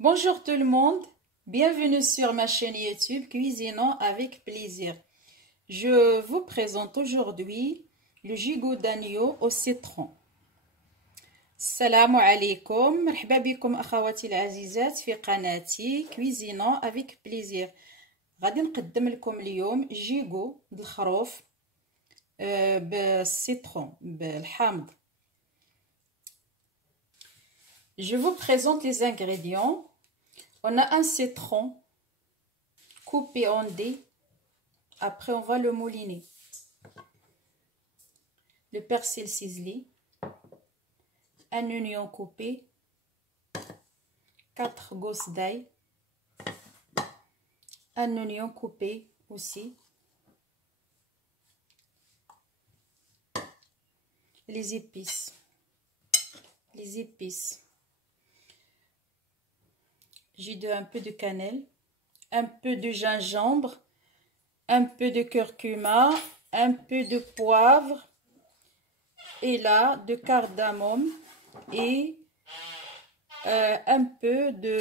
Bonjour tout le monde, bienvenue sur ma chaîne YouTube Cuisinons avec plaisir. Je vous présente aujourd'hui le gigot d'agneau au citron. السلام عليكم، مرحبا بكم اخواتي العزيزات في قناتي كويزينون افيك بليزير. غادي نقدم لكم اليوم جيغو د الخروف بالسيترون بالحامض. Je vous présente les ingrédients. On a un citron coupé en dés. Après, on va le mouliner. Le persil ciselé. Un oignon coupé. 4 gousses d'ail. Un oignon coupé aussi. Les épices. J'ai un peu de cannelle, un peu de gingembre, un peu de curcuma, un peu de poivre et là de cardamome et un peu de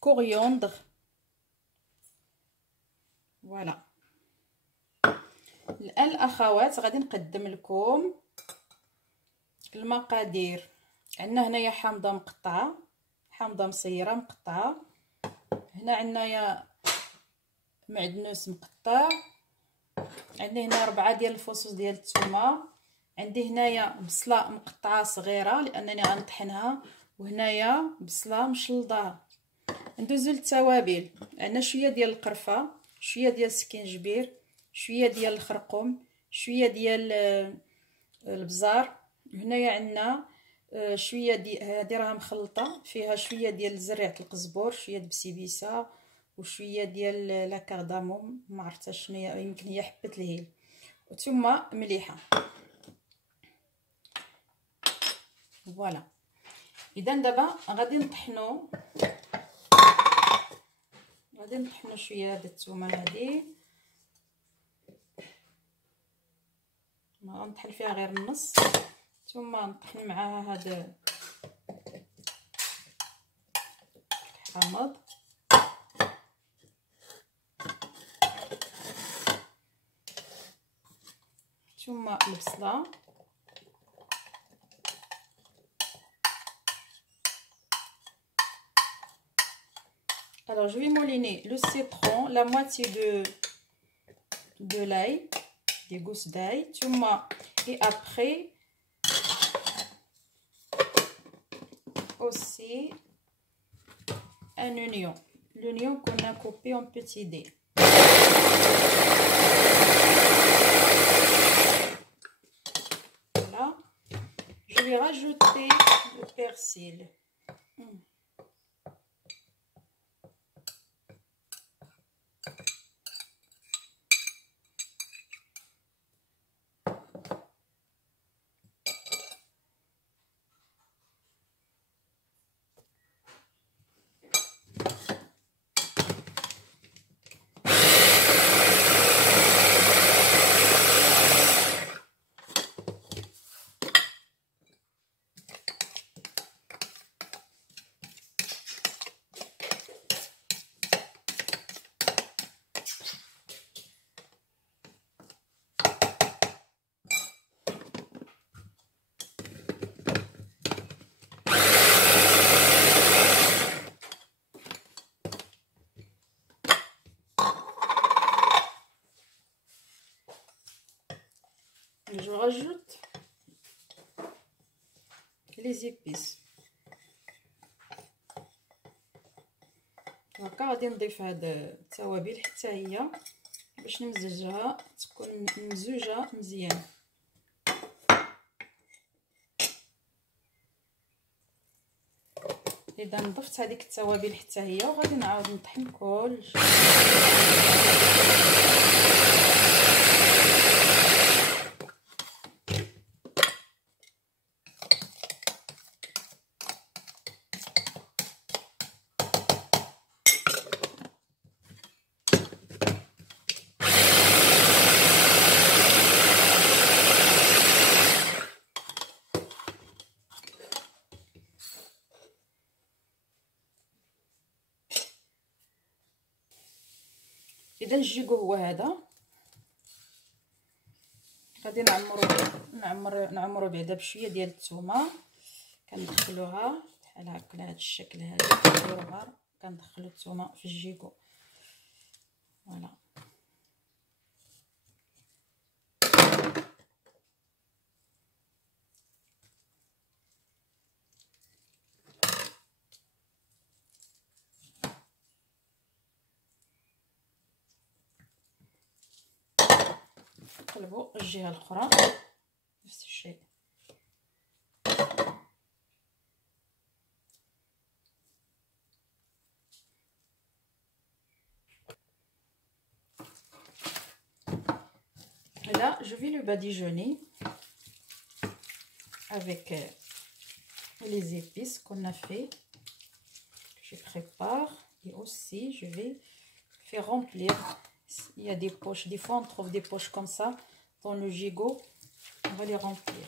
coriandre. Voilà. الآن الأخوات غادي نقدم لكم المقادير. عندنا هنايا حامضة مقطعة، حامضة مصيرة مقطعة. هنا عندنا معدنوس مقطع. عندي هنا 4 ديال الفصوص ديال الثومه. عندي هنايا بصله مقطعه صغيره لانني غنطحنها، وهنايا بصله مشلضه. ندوزو للتوابل. عندنا شويه ديال القرفه، شويه ديال السكينجبير، شويه ديال الخرقوم، شويه ديال البزار. هنايا عندنا شويه هادي راها مخلطه فيها شويه ديال زريعه القزبور، شويه د بسيبيسه، وشويه ديال لا كارداموم، ما عرفتش شنو هي، يمكن هي حبه الهيل، ثم مليحه. فوالا. اذا دابا غادي نطحنوا شويه د الثومه هذه، ما غنطحن فيها غير النص، ثم نطحن معاها هذا الحامض، ثم البصله، alors je vais mouliner le citron, la moitié de l'ail, des gousses d'ail, et après aussi un oignon, l'oignon qu'on a coupé en petits dés. Voilà, je vais rajouter le persil. Je rajoute les épices. هكا غادي نضيف هاد التوابل حتى هي باش نمزجها تكون ممزوجه مزيان. اذا ضفت هذيك التوابل حتى هي وغادي نعاود نطحن كلشي. اذا الجيكو هو هذا. غادي نعمرو بعدا بشويه ديال الثومه، كندخلوها بحال هكا لهذا الشكل هذا، كنديروها كندخلو الثومه في الجيكو. فوالا نقلبو الجهه الاخرى نفس الشيء. Là, je vais le badigeonner avec les épices qu'on a fait, que je prépare. Et aussi, je vais faire remplir. Il y a des poches. Des fois, on trouve des poches comme ça dans le gigot. On va les remplir.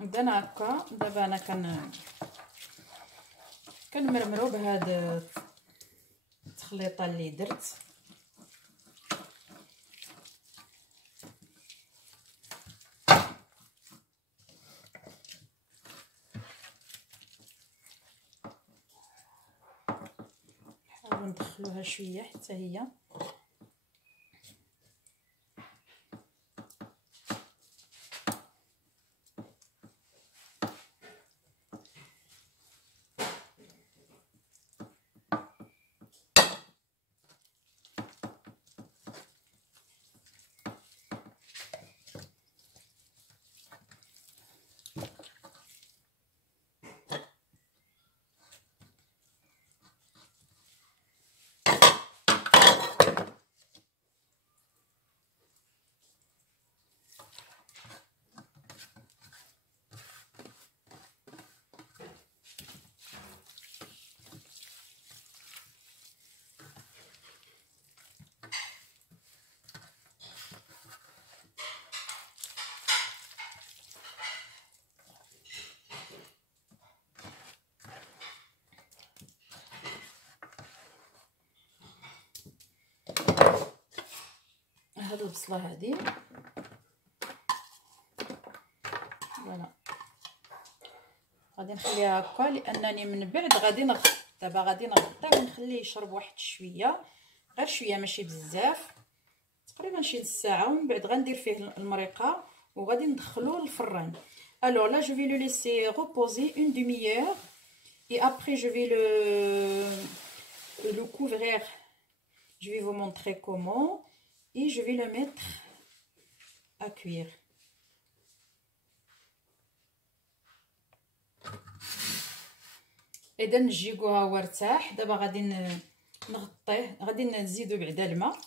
دابا هكا دابا انا كنمرمرو بهاد التخليطه اللي درت. نحاولوا ندخلوها شويه حتى هي هاد البصله هادي. فوالا غادي نخليها هكا لانني من بعد دابا غادي نغطيه ونخليه يشرب واحد شويه، غير شويه ماشي بزاف، تقريبا شي نص ساعه، ومن بعد غندير فيه المريقه وغادي ندخلوه للفران. Alors là je vais le laisser reposer une demi-heure et après je vais le couvrir. Je vais vous montrer comment et je vais le mettre à cuire. اذا الجيكو ها هو ارتاح. دابا غادي نغطيه، غادي نزيدو بعدا الماء.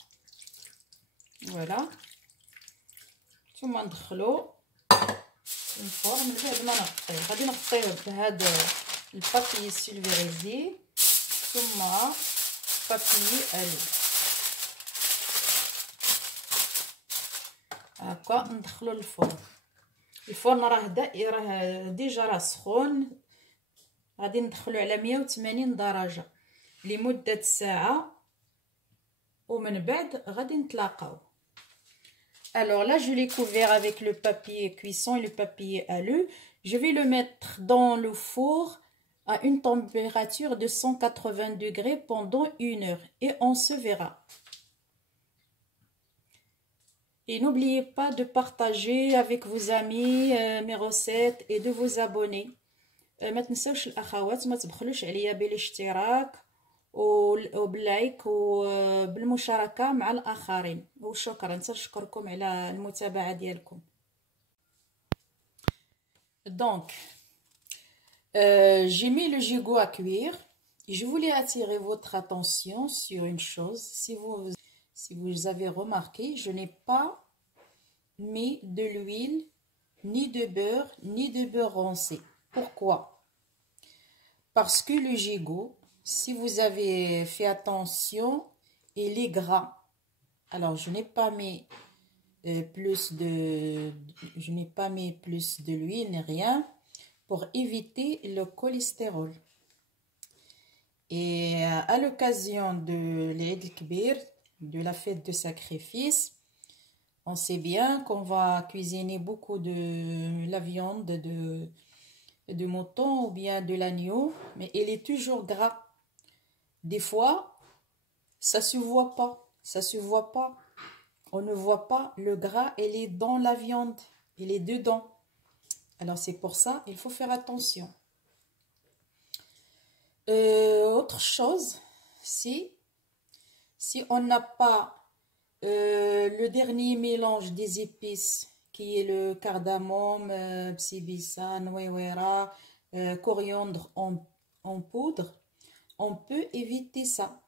فوالا ثم ندخلو الفرن. من بعد ما نغطيه غادي نغطيه بهذا البابي سيلفيريزي ثم بابي الو هكا ندخلو للفرن. الفرن راه ديجا راه سخون، غادي ندخلو على 180 درجه لمده ساعه ومن بعد غادي نتلاقاو. Alors là je l'ai couvert avec le papier cuisson et le papier alu. Je vais le mettre dans le four à une température de 180 degrés pendant 1 heure et on se verra. Et n'oubliez pas de partager avec vos amis mes recettes et de vous abonner. ما تنساوش الاخوات ما تبخلوش عليا بالاشتراك وباللايك وبالمشاركه مع الاخرين، وشكرا نشكركم على المتابعه ديالكم. Donc j'ai mis le gigot à cuire et je voulais attirer votre attention sur une chose. Si vous avez remarqué, je n'ai pas mis de l'huile, ni de beurre, ni de beurre roncé. Pourquoi? Parce que le gigot, si vous avez fait attention, il est gras. Alors je n'ai pas mis plus de l'huile ni rien pour éviter le cholestérol. Et à l'occasion de l'Eid el-Kbir, de la fête de sacrifice, on sait bien qu'on va cuisiner beaucoup de la viande de mouton ou bien de l'agneau, mais il est toujours gras. Des fois, ça se voit pas, ça se voit pas. On ne voit pas le gras, il est dans la viande, il est dedans. Alors c'est pour ça, il faut faire attention. Autre chose, si on n'a pas le dernier mélange des épices, qui est le cardamome, psibissa, nuewera, coriandre en poudre, on peut éviter ça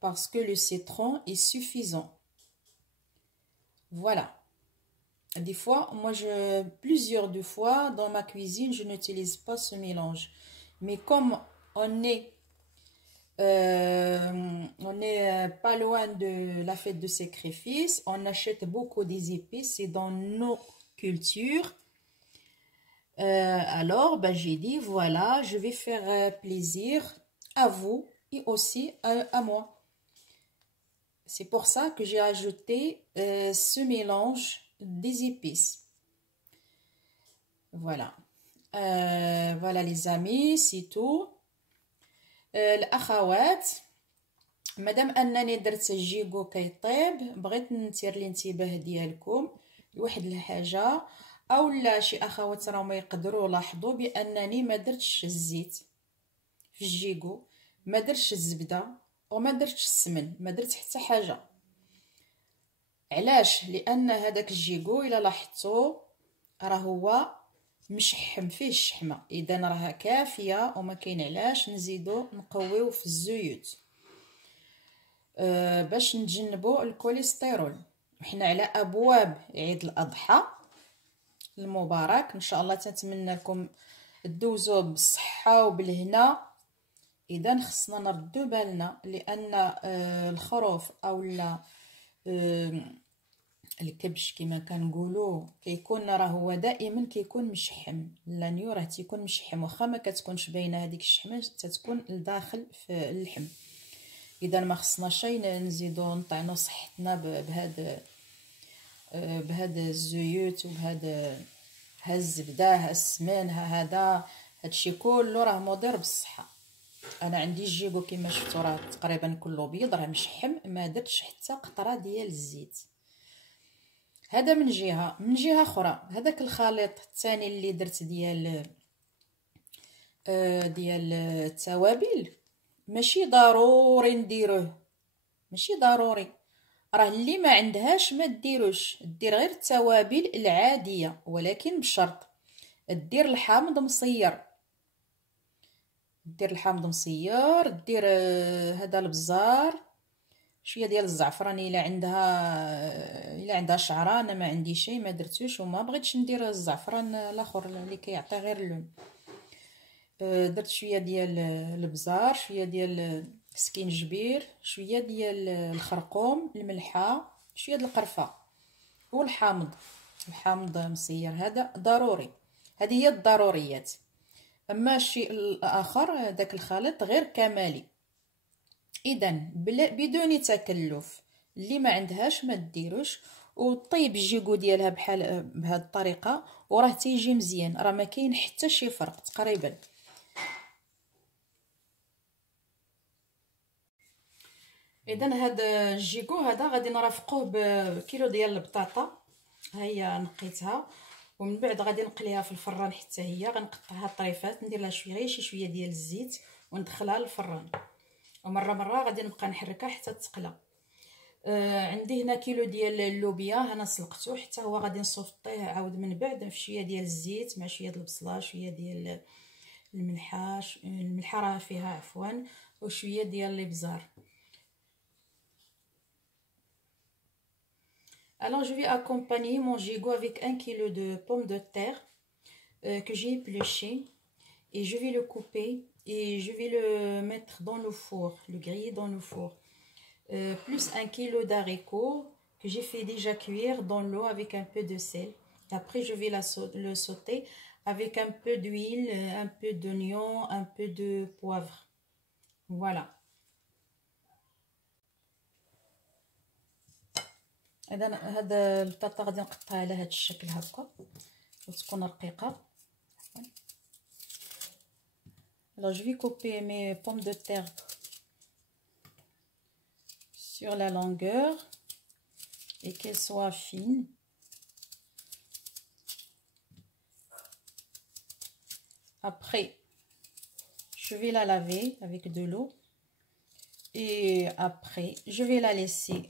parce que le citron est suffisant. Voilà. Des fois, plusieurs fois dans ma cuisine, je n'utilise pas ce mélange. Mais comme on est pas loin de la fête de sacrifice, on achète beaucoup des épices, c'est dans nos cultures. Alors, j'ai dit, voilà, je vais faire plaisir à vous et aussi à moi. C'est pour ça que j'ai ajouté ce mélange des épices. Voilà. Voilà les amis, c'est tout. الأخوات مادام أنني درت الجيكو كيطيب بغيت نثير الانتباه ديالكم لواحد الحاجة أولا شي أخوات راهم يقدروا يلاحظوا بأنني ما درتش الزيت في الجيكو، ما درتش الزبدة وما درتش السمن، ما درت حتى حاجة. علاش؟ لأن هذاك الجيكو إلا لاحظتوا راه هو مشحم فيه الشحمه، اذا راه كافيه وما كاين علاش نزيدو نقويو في الزيوت باش نتجنبوا الكوليسترول. وحنا على ابواب عيد الاضحى المبارك، ان شاء الله تنتمنى لكم دوزوه بالصحه وبالهنا. اذا خصنا نردو بالنا لان الخروف اولا الكبش كما كنقولوا كيكون راه هو دائما كيكون مشحم، لانيو راه تيكون مشحم واخا ما كتكونش باينه هذيك الشحمه تتكون لداخل في اللحم. اذا ما خصناش نزيدو نطعنوا صحتنا بهاد الزيوت وبهاد الزبده السمان هذا هادشي كله راه مضر بالصحه. انا عندي الجيكو كما شفتوا راه تقريبا كله بيض، راه مشحم، ما درتش حتى قطره ديال الزيت. هذا من جهه اخرى هذاك الخليط الثاني اللي درت ديال التوابل ماشي ضروري نديروه، ماشي ضروري. راه اللي ما عندهاش ما ديروش، دير غير التوابل العاديه، ولكن بشرط دير الحامض مصير، دير الحامض مصير، دير هذا البزار، شويه ديال الزعفران الا عندها شعره. انا ما عندي شيء ما درتوش وما بغيتش ندير الزعفران الاخر اللي كيعطي غير اللون. درت شويه ديال البزار، شويه ديال السكينجبير، شويه ديال الخرقوم، الملحه، شويه ديال القرفه والحامض. الحامض مصير هذا ضروري، هذه هي الضروريات. اما الشيء الاخر داك الخليط غير كمالي. اذا بدون تكلف، اللي ما عندهاش ما ديروش، وطيب الجيكو ديالها بهذه الطريقه وراه تيجي مزيان، راه ما كاين حتى شي فرق تقريبا. اذا هذا الجيكو هذا غادي نرافقوه بكيلو ديال البطاطا، ها هي نقيتها، ومن بعد غادي نقليها في الفران حتى هي غنقطعها طريفات، ندير لها شويه ديال الزيت وندخلها للفران، ومره غادي نبقى نحركها حتى تقلى. عندي هنا كيلو ديال اللوبيا، انا سلقته حتى هو غادي نصوفطيه عاود من بعد في شويه ديال الزيت مع شويه ديال البصله، شويه ديال الملحه راه فيها عفوا، وشويه ديال الابزار. Alors je vais accompagner mon gigot avec 1 kg de pommes de terre que j'ai épluchées, et je vais le couper et je vais le mettre dans le four, le griller dans le four. Plus 1 kg d'haricots que j'ai fait déjà cuire dans l'eau avec un peu de sel. Après je vais le sauter avec un peu d'huile, un peu d'oignon, un peu de poivre. فوالا. اذا هذا البطاطا غادي نقطعها على هذا الشكل هكا وتكون رقيقه. Alors je vais couper mes pommes de terre sur la longueur et qu'elles soient fines. Après, je vais la laver avec de l'eau et après je vais la laisser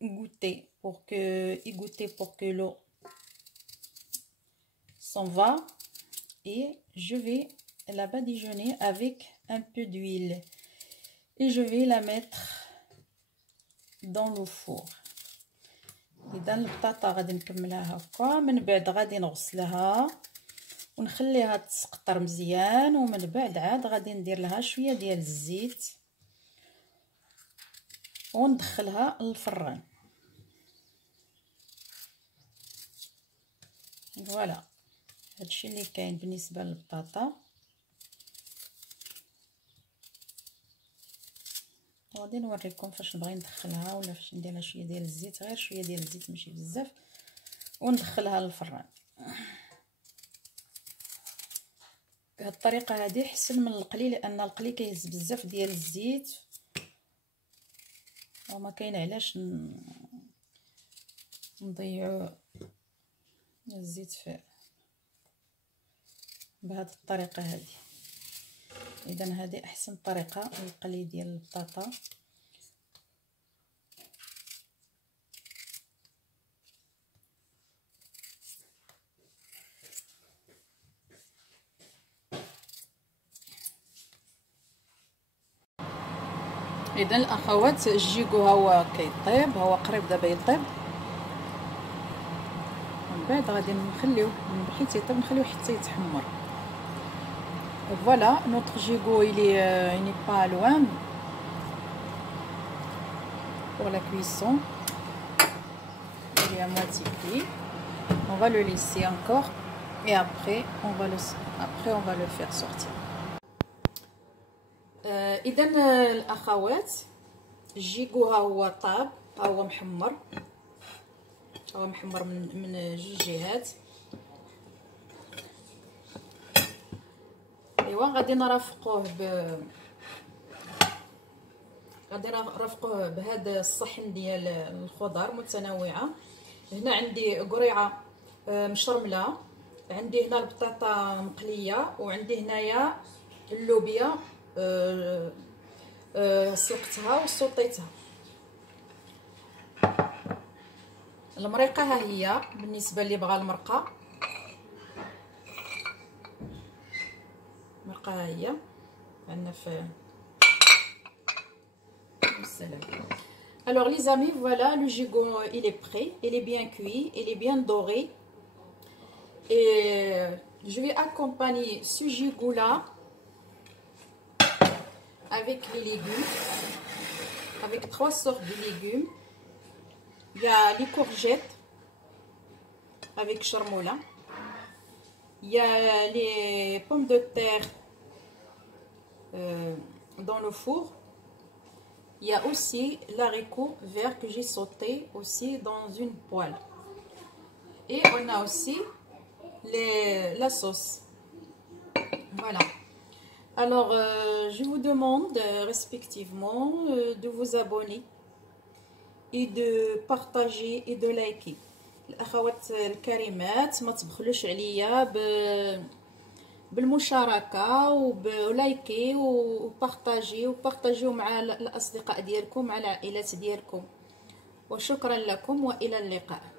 égoutter pour que l'eau s'en va, et je vais la badigeonner avec un peu d'huile et je vais la mettre dans le four. اذا البطاطا غادي نكملها هكا، من بعد غادي نغسلها ونخليها تسقطر مزيان، ومن بعد عاد غادي ندير لها شويه ديال الزيت وندخلها للفران. فوالا هادشي اللي كاين بالنسبه للبطاطا. غادي نوريكم فاش نبغي ندخلها ولا فاش ندير لها شويه ديال الزيت، غير شويه ديال الزيت ماشي بزاف، وندخلها للفران. بهذه الطريقه هذه احسن من القلي، لان القلي كيهز بزاف ديال الزيت وما كاين علاش نضيعوا الزيت فيه. بهذه الطريقه هذه اذا هذه احسن طريقه للقلي ديال البطاطا. اذا الاخوات الجيكو هو كيطيب، هو قريب دابا يطيب، من بعد غادي نخليوه من حيت يطيب نخليوه حتى يتحمر. Voilà, notre gigot il n'est pas loin pour la cuisson. Il est à moitié cuit. On va le laisser encore et après on va le faire sortir. إذا الأخوات الجيكو ها هو طاب، ها هو محمر، هو محمر من جوج جهات. ايوا غادي نرافقوه بهذا الصحن ديال الخضر متنوعه. هنا عندي قريعه مشرمله، عندي هنا البطاطا مقليه، وعندي هنايا اللوبيا سلقتها وصوطيتها. المريقه ها هي بالنسبه اللي بغى المرقه، المرقه ها هي عندنا في السلام. Alors les amis, voilà, le gigot il est prêt, il est bien cuit, il est bien doré, et je vais accompagner ce gigot là avec les légumes, avec 3 sortes de légumes. Il y a les courgettes avec charmoula, il y a les pommes de terre dans le four, il y a aussi l'haricot vert que j'ai sauté aussi dans une poêle, et on a aussi la sauce. Voilà. Alors je vous demande respectivement de vous abonner et de partager et de liker. الاخوات الكريمات ما تبخلوش عليا بالمشاركه ولايكي وبارطاجيو مع الاصدقاء ديالكم، مع العائلات ديالكم. وشكرا لكم والى اللقاء.